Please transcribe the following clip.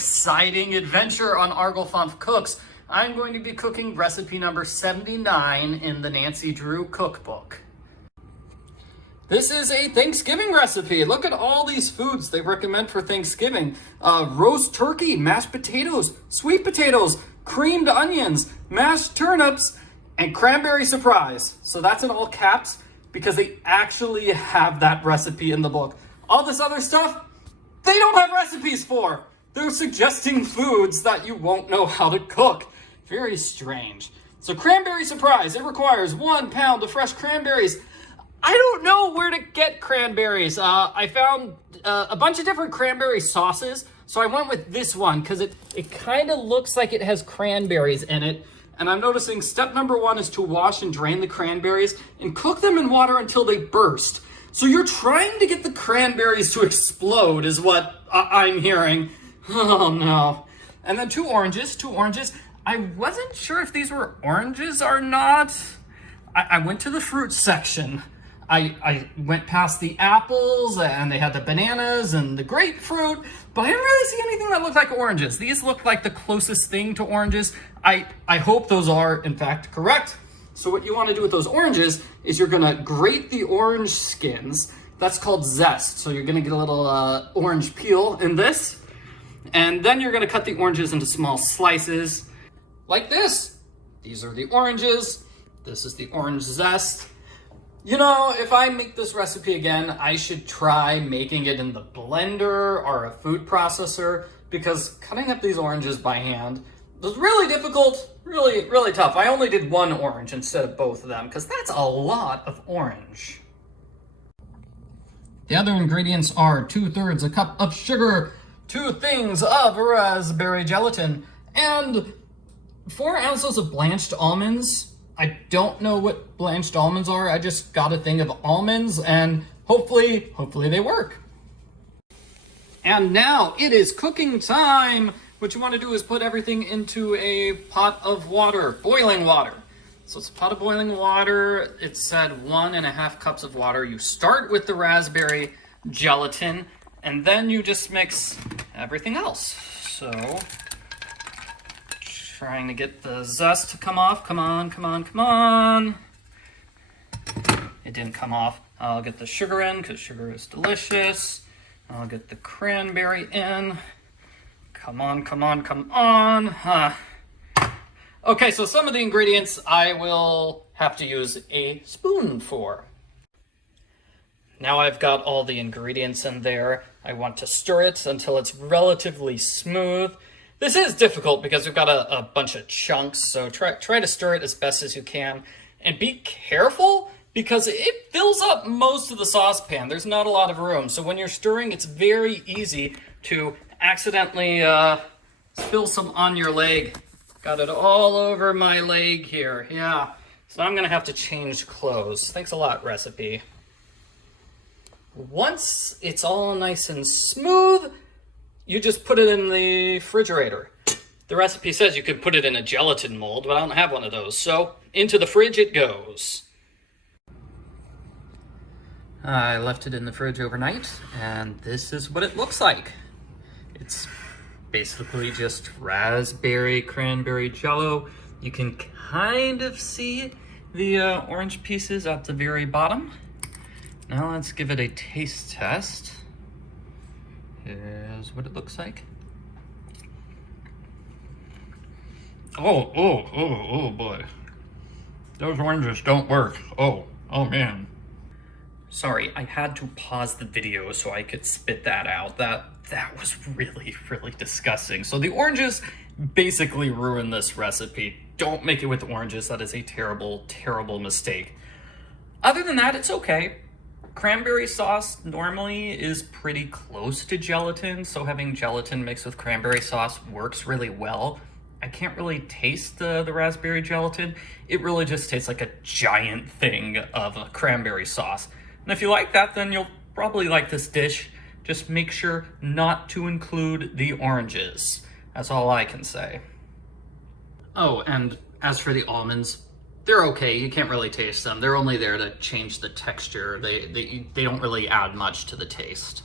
exciting adventure on Arglefumph Cooks. I'm going to be cooking recipe number 79 in the Nancy Drew Cookbook. This is a Thanksgiving recipe. Look at all these foods they recommend for Thanksgiving. Roast turkey, mashed potatoes, sweet potatoes, creamed onions, mashed turnips, and cranberry surprise. So that's in all caps because they actually have that recipe in the book. All this other stuff, they don't have recipes for. They're suggesting foods that you won't know how to cook. Very strange. So cranberry surprise, it requires 1 pound of fresh cranberries. I don't know where to get cranberries. I found a bunch of different cranberry sauces, so I went with this one because it kind of looks like it has cranberries in it. And I'm noticing step number 1 is to wash and drain the cranberries and cook them in water until they burst. So you're trying to get the cranberries to explode is what I'm hearing. Oh no. And then 2 oranges. I wasn't sure if these were oranges or not. I went to the fruit section. I went past the apples and they had the bananas and the grapefruit, but I didn't really see anything that looked like oranges. These look like the closest thing to oranges. I hope those are in fact correct. So what you want to do with those oranges is you're gonna grate the orange skins. That's called zest. So you're gonna get a little orange peel in this, and then you're gonna cut the oranges into small slices like this. These are the oranges. This is the orange zest. You know, if I make this recipe again, I should try making it in the blender or a food processor, because cutting up these oranges by hand was really difficult, really tough. I only did 1 orange instead of both of them, because that's a lot of orange. The other ingredients are 2/3 a cup of sugar, 2 things of raspberry gelatin, and 4 ounces of blanched almonds. I don't know what blanched almonds are. I just got a thing of almonds and hopefully they work. And now it is cooking time. What you want to do is put everything into a pot of water, boiling water. So it's a pot of boiling water. It said 1.5 cups of water. You start with the raspberry gelatin and then you just mix everything else. So trying to get the zest to come off. Come on. It didn't come off. I'll get the sugar in because sugar is delicious. I'll get the cranberry in. Come on. Okay, so some of the ingredients I will have to use a spoon for. Now I've got all the ingredients in there. I want to stir it until it's relatively smooth. This is difficult because we've got a bunch of chunks, so try to stir it as best as you can. And be careful because it fills up most of the saucepan. There's not a lot of room. So when you're stirring, it's very easy to accidentally spill some on your leg. Got it all over my leg here. Yeah, so I'm gonna have to change clothes. Thanks a lot, recipe. Once it's all nice and smooth, you just put it in the refrigerator. The recipe says you could put it in a gelatin mold, but I don't have one of those, so into the fridge it goes. I left it in the fridge overnight, and this is what it looks like. It's basically just raspberry cranberry jello. You can kind of see the orange pieces at the very bottom. Now let's give it a taste test. Here's what it looks like. Oh boy. Those oranges don't work. Oh man. Sorry, I had to pause the video so I could spit that out. That was really disgusting. So the oranges basically ruin this recipe. Don't make it with oranges. That is a terrible mistake. Other than that, it's okay. Cranberry sauce normally is pretty close to gelatin, so having gelatin mixed with cranberry sauce works really well. I can't really taste the raspberry gelatin. It really just tastes like a giant thing of a cranberry sauce. And if you like that, then you'll probably like this dish. Just make sure not to include the oranges. That's all I can say. Oh, and as for the almonds, they're okay. You can't really taste them. They're only there to change the texture. They don't really add much to the taste.